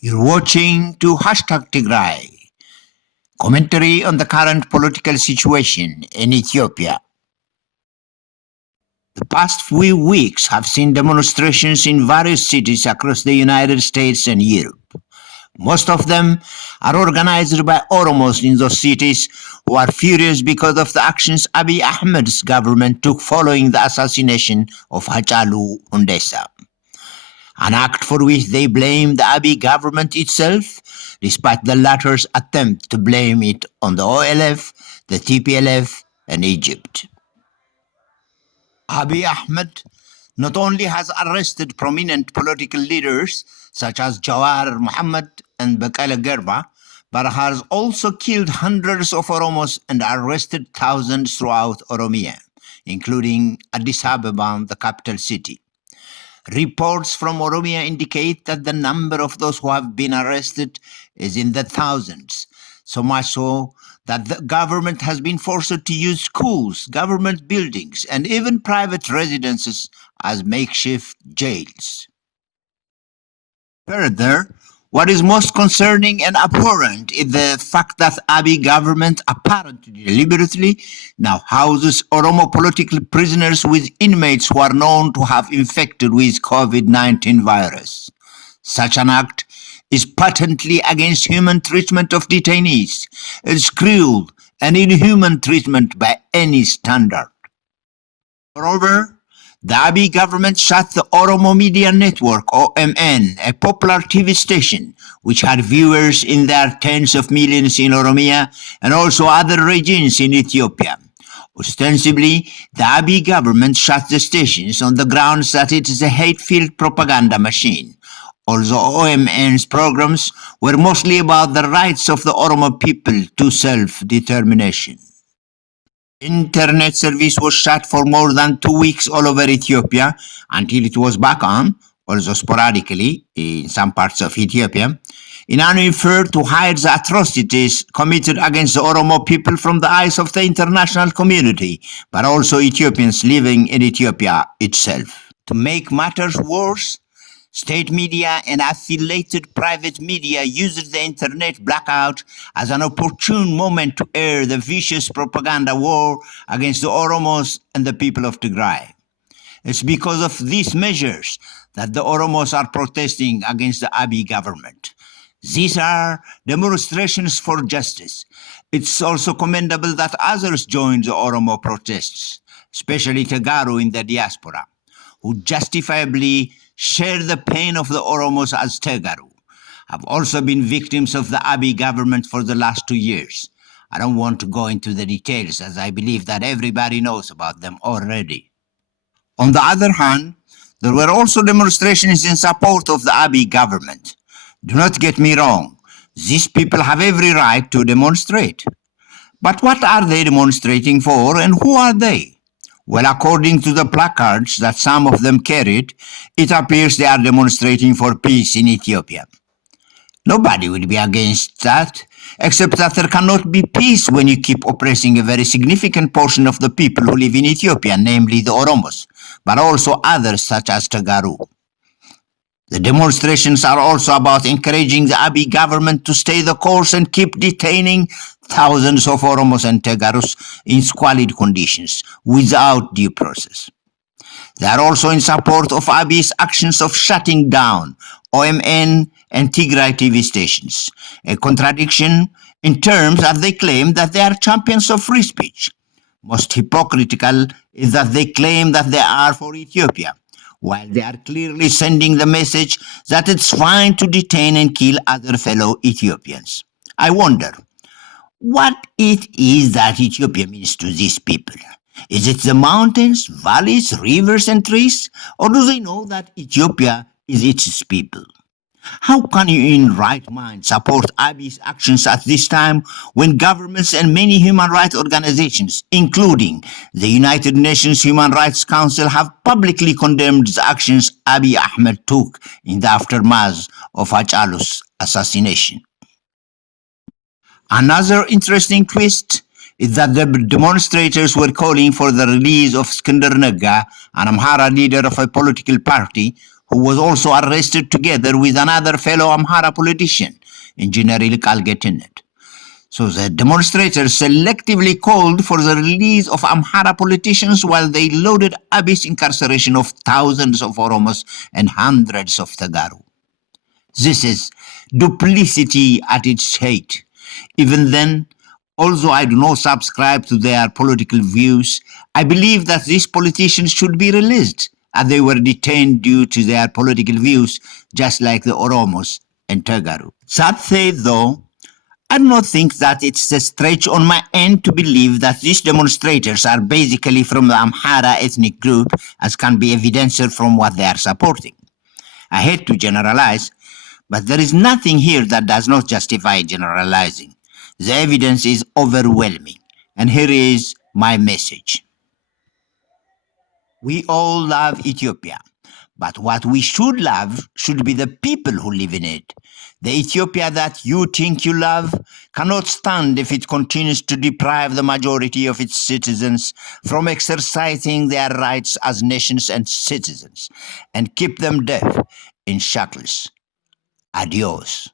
You're watching to Hashtag Tigray, commentary on the current political situation in Ethiopia. The past few weeks have seen demonstrations in various cities across the United States and Europe. Most of them are organized by Oromos in those cities who are furious because of the actions Abiy Ahmed's government took following the assassination of Hachalu Hundessa, an act for which they blame the Abiy government itself, despite the latter's attempt to blame it on the OLF, the TPLF, and Egypt. Abiy Ahmed not only has arrested prominent political leaders such as Jawar Mohammed and Bekele Gerba, but has also killed hundreds of Oromos and arrested thousands throughout Oromia, including Addis Ababa, the capital city. Reports from Oromia indicate that the number of those who have been arrested is in the thousands, so much so that the government has been forced to use schools, government buildings, and even private residences as makeshift jails. Further, what is most concerning and abhorrent is the fact that Abiy government apparently deliberately now houses Oromo political prisoners with inmates who are known to have infected with COVID-19 virus. Such an act is patently against human treatment of detainees. It's cruel and inhuman treatment by any standard. Moreover, the Abiy government shut the Oromo Media Network, OMN, a popular TV station, which had viewers in their tens of millions in Oromia and also other regions in Ethiopia. Ostensibly, the Abiy government shut the stations on the grounds that it is a hate-filled propaganda machine. Although OMN's programs were mostly about the rights of the Oromo people to self-determination. Internet service was shut for more than 2 weeks all over Ethiopia until it was back on, although sporadically in some parts of Ethiopia, in an effort to hide the atrocities committed against the Oromo people from the eyes of the international community, but also Ethiopians living in Ethiopia itself. To make matters worse, state media and affiliated private media used the internet blackout as an opportune moment to air the vicious propaganda war against the Oromos and the people of Tigray. It's because of these measures that the Oromos are protesting against the Abiy government. These are demonstrations for justice. It's also commendable that others joined the Oromo protests, especially Tegaru in the diaspora, who justifiably share the pain of the Oromos as Tegaru, have also been victims of the Abiy government for the last 2 years. I don't want to go into the details, as I believe that everybody knows about them already. On the other hand, there were also demonstrations in support of the Abiy government. Do not get me wrong, these people have every right to demonstrate. But what are they demonstrating for, and who are they? Well, according to the placards that some of them carried, it appears they are demonstrating for peace in Ethiopia. Nobody will be against that, except that there cannot be peace when you keep oppressing a very significant portion of the people who live in Ethiopia, namely the Oromos, but also others such as Tegaru. The demonstrations are also about encouraging the Abiy government to stay the course and keep detaining thousands of Oromos and Tegarus in squalid conditions without due process. They are also in support of Abiy's actions of shutting down OMN and Tigray TV stations, a contradiction in terms that they claim that they are champions of free speech. Most hypocritical is that they claim that they are for Ethiopia, while they are clearly sending the message that it's fine to detain and kill other fellow Ethiopians. I wonder, what it is that Ethiopia means to these people? Is it the mountains, valleys, rivers, and trees? Or do they know that Ethiopia is its people? How can you in right mind support Abiy's actions at this time when governments and many human rights organizations, including the United Nations Human Rights Council, have publicly condemned the actions Abiy Ahmed took in the aftermath of Hachalu's assassination? Another interesting twist is that the demonstrators were calling for the release of Iskandar Nega, an Amhara leader of a political party, who was also arrested together with another fellow Amhara politician, Engineer Ilkal Getinet. So the demonstrators selectively called for the release of Amhara politicians while they lauded Abiy's incarceration of thousands of Oromos and hundreds of Tagaru. This is duplicity at its height. Even then, although I do not subscribe to their political views, I believe that these politicians should be released, as they were detained due to their political views, just like the Oromos and Tagaru. That said, though, I do not think that it's a stretch on my end to believe that these demonstrators are basically from the Amhara ethnic group, as can be evidenced from what they are supporting. I hate to generalize, but there is nothing here that does not justify generalizing. The evidence is overwhelming, and here is my message. We all love Ethiopia, but what we should love should be the people who live in it. The Ethiopia that you think you love cannot stand if it continues to deprive the majority of its citizens from exercising their rights as nations and citizens, and keep them deaf in shackles. Adios.